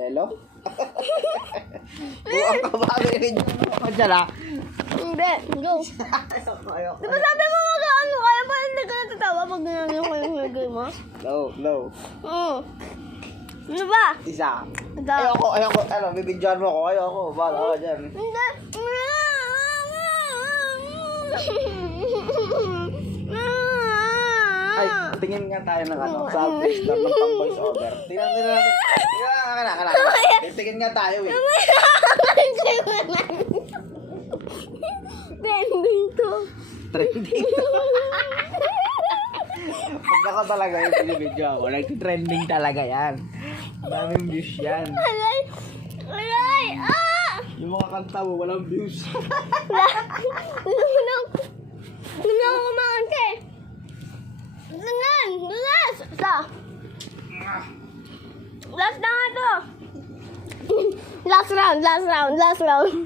Hello? Buang ka ba? Video mo ka dyan, ha? Hindi, go. Ayoko. Di ba sabi mo mag-ano? Kaya pa hindi ka natatawa pag ginagawa ko yung hagay mo? No. Ano ba? Isa. Ito. Ayoko. Ano, bibidyoan mo ako. Ayoko. Bahala ka dyan. Hindi. Ay, tingin nga tayo ng ano, sa face ng pang voice over. Tingnan natin. Tingin nga tayo eh. Trending to. Trending. Pag ako talaga yung binibidyo ako, nag-trending talaga yan. Daming views yan. Alay! Yung mga kanta mo, walang views. Hindi ako kumakanta eh. Last! Last na nga to. Last round.